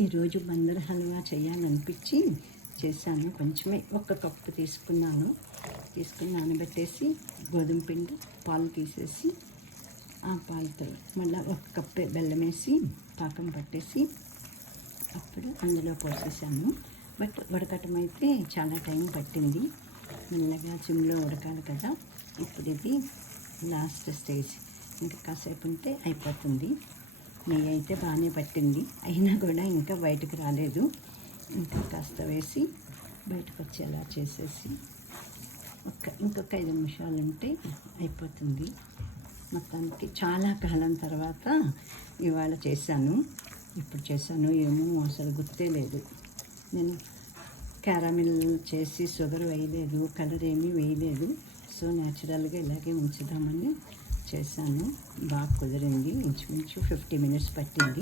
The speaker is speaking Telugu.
ఈరోజు బందర్ హల్వా చేయాలనిపించి చేశాను. కొంచెమే ఒక కప్పు తీసుకుని నానబెట్టేసి గోధుమ పిండి పాలు తీసేసి ఆ పాలతో మళ్ళీ ఒక కప్పే బెల్లం వేసి పాకం పట్టేసి అప్పుడు అందులో పోసేసాను. బట్ ఉడకటం అయితే చాలా టైం పట్టింది. మెల్లగా సిమ్లో ఉడకాలి కదా. ఇప్పుడు ఇది లాస్ట్ స్టేజ్, ఇంకా కాసేపు ఉంటే అయిపోతుంది. నెయ్యి అయితే బాగానే పట్టింది, అయినా కూడా ఇంకా బయటకు రాలేదు. ఇంకా కాస్త వేసి బయటకు వచ్చేలా చేసేసి ఇంకొక 5 నిమిషాలు ఉంటే అయిపోతుంది. మొత్తానికి చాలా కాలం తర్వాత ఇవాళ చేశాను. ఇప్పుడు చేశాను ఏమో అసలు గుర్తే లేదు. నేను క్యారమిల్ చేసి షుగర్ వేయలేదు, కలర్ ఏమీ వేయలేదు. సో న్యాచురల్గా ఇలాగే ఉంచుదామని చేశాను. బాగా కుదిరింది. ఇంచుమించు 50 మినిట్స్ పట్టింది.